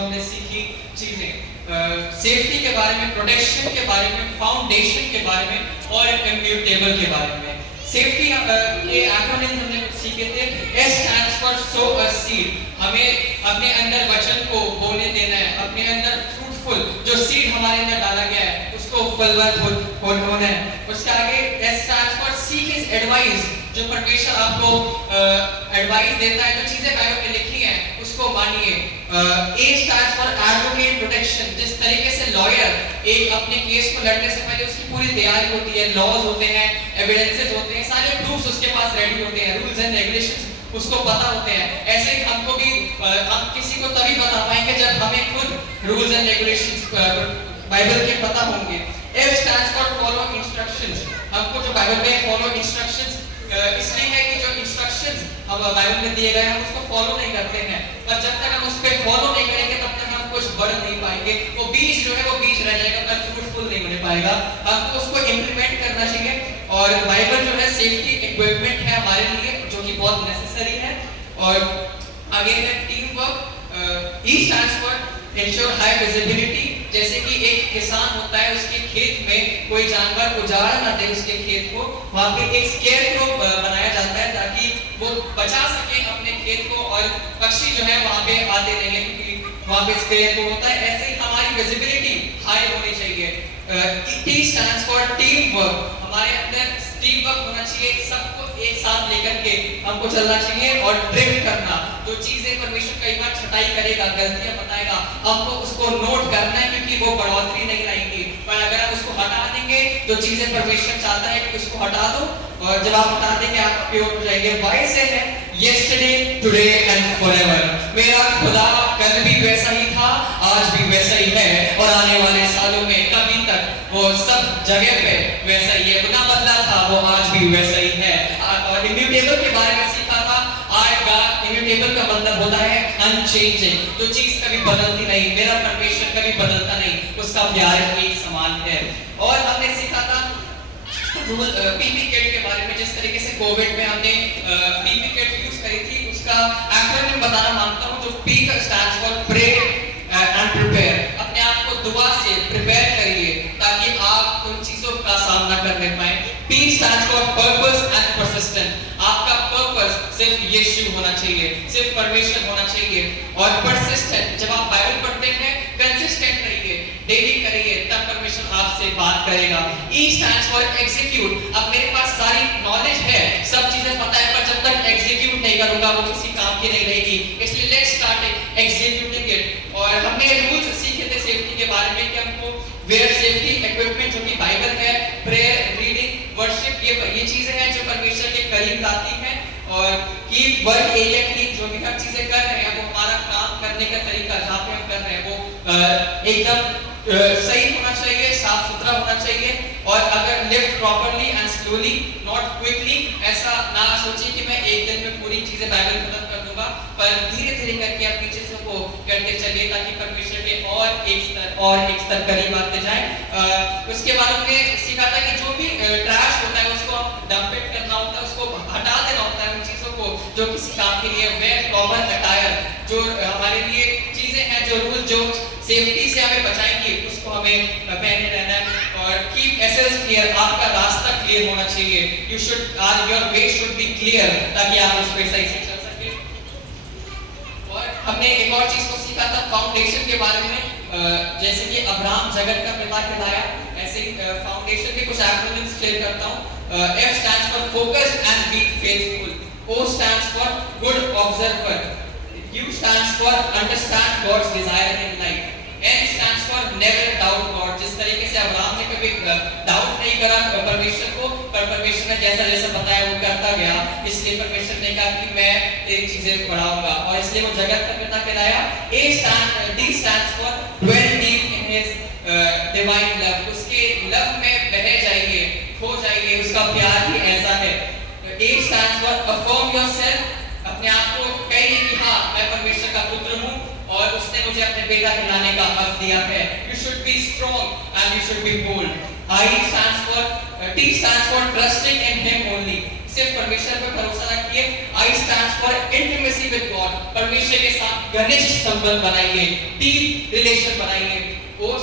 हमने सीखी चीजें सेफ्टी के बारे में, प्रोटेक्शन के बारे में, फाउंडेशन के बारे में और इम्यूटेबल के बारे में। सेफ्टी के एक्रोनिम्स हमने कुछ सीखे थे। S stands for sow a seed, हमें अपने अंदर वचन को बोने देना है, अपने अंदर फ्रूटफुल जो सीड हमारे अंदर डाला गया है उसको फलवंत होना है। उसके आगे S stands for seek his advice, जो परमेश्वर आपको एडवाइस देता है, जो चीजें बाइबल में लिखी हैं उसको मानिए। A stands for advocate protection, जिस तरीके से लॉयर एक अपने केस को लड़ने से पहले उसकी पूरी तैयारी होती है, लॉज होते हैं, एविडेंसेस होते हैं, सारे प्रूफ्स उसके पास रेडी होते हैं, रूल्स एंड रेगुलेशंस उसको पता होते हैं। ऐसे ही हमको भी हम किसी को तभी बता पाएंगे जब हमें खुद रूल्स एंड रेगुलेशंस बाइबल के पता होंगे। F stands for follow instructions, हमको जो बाइबल में follow instructions इसलिए है कि जो इंस्ट्रक्शंस हम बाइबल में दिए गए हैं हम उसको फॉलो नहीं करते हैं, और जब तक हम उस पे फॉलो नहीं करेंगे तब तक हम कुछ बढ़ नहीं पाएंगे। वो बीज जो है वो बीज रह जाएगा, पर फ्रूटफुल नहीं होने पाएगा। हमको उसको इम्प्लीमेंट करना चाहिए, और बाइबल जो है सेफ्टी इक्विपमेंट है हमारे लिए जो कि बहुत नेसेसरी है। और आगे है team work. E stands for ensure high visibility, जैसे कि एक किसान होता है, उसके खेत में कोई जानवर उजाड़ ना दे उसके खेत को, वहाँ पे एक स्केयरक्रो बनाया जाता है ताकि वो बचा सके अपने खेत को और पक्षी जो है वहाँ पे आते नहीं, क्योंकि वहाँ पे स्केयरक्रो होता है। ऐसे ही हमारी विजिबिलिटी हाई होनी चाहिए। T stands for team work, हमारे अंदर टीम वर्क होना चाहिए, सबको एक साथ लेकर के हमको चलना चाहिए। और ड्रिफ्ट करना, जो चीजें परमेश्वर कई बार छटाई करेगा, गलतियां बताएगा, हमको उसको नोट करना है, क्योंकि वो बढ़ोतरी नहीं लाएंगी। पर अगर हम उसको हटा देंगे, जो चीजें परमेश्वर चाहता है कि उसको हटा दो, और जब आप हटा देंगे आप प्योर हो जाएंगे। वाई से है yesterday, today and forever, मेरा खुदा कल भी वैसा ही था, आज भी वैसा ही है, और आने वाले सालों में कभी तक वो सब जगह पे वैसा ही है, ना बदला था, वो आज भी वैसा ही है। और इम्यूटेबल के बारे में सीखा था। आएगा इम्यूटेबल का मतलब होता है अनचेंजिंग, जो चीज कभी बदलती नहीं, मेरा परमेश्वर कभी बदलता नहीं, उसका प्यार एक समान है। और हमने सीखा था पीपी किट के बारे में, जिस तरीके से कोविड में हमने पीपी किट यूज करी थी, उसका एक्रोनिम बताना मांगता हूं। जो P stands for pray and prepare, अपने आप को दुआ से प्रिपेयर करिए ताकि आप उन चीजों का सामना करने पाए। P stands for purpose and persistent, आपका पर्पस सिर्फ यीशु होना चाहिए, सिर्फ परमेश्वर होना चाहिए। और persistent, जब आप बाइबल पढ़ते हैं कंसिस्टेंट रहिए, डेली करिए, तब परमेश्वर आपसे बात करेगा। E stands for execute, अब मेरे पास सारी नॉलेज है, सब चीजें पता है, पर जब तक एग्जीक्यूट नहीं करूंगा वो किसी काम की नहीं रहेगी, इसलिए लेट्स स्टार्ट एग्जीक्यूटिंग इट। और हमने रूल्स सीखे थे सेफ्टी के बारे में कि हमको वेयर सेफ्टी इक्विपमेंट, जो कि बाइबल है, प्रेयर, रीडिंग, वर्शिप, ये चीजें हैं जो परमेश्वर के करीब लाती हैं। और कीप वर्क एरिया क्लीन, जो भी हम चीजें कर रहे हैं वो हमारा काम करने का तरीका जहाँ पे हम कर रहे हैं वो एकदम सही होना चाहिए, साफ सुथरा होना चाहिए। और अगर lift properly and slowly not quickly, ऐसा ना सोचिए कि मैं एक दिन में पूरी चीजें बाइबल खत्म कर दूंगा, पर धीरे धीरे करके अपनी चीजों को करते चलिए ताकि परमेश्वर के और एक स्तर करीब आते जाएं। उसके बाद हमने सीखा था कि जो भी ट्रैश होता है उसको डंप इट करना होता है, उसको हटा देना होता है उन चीजों को जो किसी काम के लिए। वेयर प्रॉपर अटायर, जो हमारे लिए चीजें हैं, जो रूल जो सेफ्टी से हमें बचाएंगे उसको हमें पहने रहना है। और कीप एसेस क्लियर, आपका रास्ता क्लियर होना चाहिए। You should your way should be clear, ताकि आप उस पे सही से चल सके। और हमने एक और चीज को सीखा था फाउंडेशन के बारे में, जैसे कि अब्राहम जगत का पिता कहलाया, ऐसे ही फाउंडेशन के कुछ एक्रोनिम्स शेयर करता हूं। F stands for focus and be faithful, O stands for good observer, U stands for understand God's desire in life, N stands for never doubt God, जिस तरीके से अब्राहम ने कभी डाउट नहीं करा परमेश्वर को, पर परमेश्वर ने जैसा जैसा बताया वो करता गया, इसलिए परमेश्वर ने कहा कि मैं तेरी चीजें बढ़ाऊंगा, और इसलिए वो जगत का पिता कहलाया। D stands for dwell deep in his divine love, उसके लव में बह जाइए, खो जाइए, उसका प्यार ही ऐसा है। A stands for affirm yourself, अपने आप को कहिए कि हाँ मैं परमेश्वर का पुत्र हूँ और उसने मुझे अपने बेटा खिलाने का हक दिया है। You should be strong and you should be bold. T stands for trusting in Him only, सिर्फ परमेश्वर पर भरोसा रखिए। आई stands for intimacy with God, परमेश्वर के साथ घनिष्ठ संबंध बनाइए, डीप रिलेशन बनाइए। ओ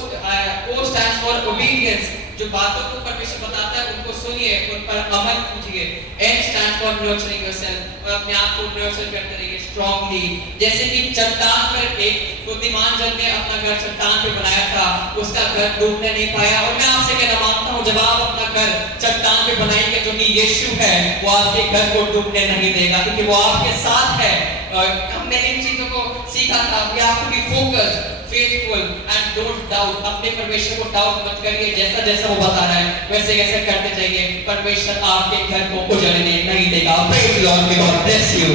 स्टैंड्स फॉर ओबीडियंस, जो बातों को परमेश्वर बताता है उनको सुनिए, उन पर अमल कीजिए। N stands for nurturing yourself, और अपने आप को नर्चर करते रहिए स्ट्रांगली। जैसे कि चट्टान पर एक बुद्धिमान जन ने अपना घर चट्टान पे बनाया था, उसका घर डूबने नहीं पाया। और मैं आपसे कहना मांगता हूँ, जब आप अपना घर चट्टान पे बनाएंगे, जो कि यीशु है, वो आपके घर को डूबने नहीं देगा, क्योंकि वो आपके साथ है। और हमने इन चीजों को सीखा था। We have to be focused, faithful and don't doubt. अपने परमेश्वर को डाउट मत करिए, जैसा जैसा वो बता रहा है वैसे वैसे करते जाइए। परमेश्वर आपके घर को उजड़ने नहीं देगा। Praise the Lord, God bless you.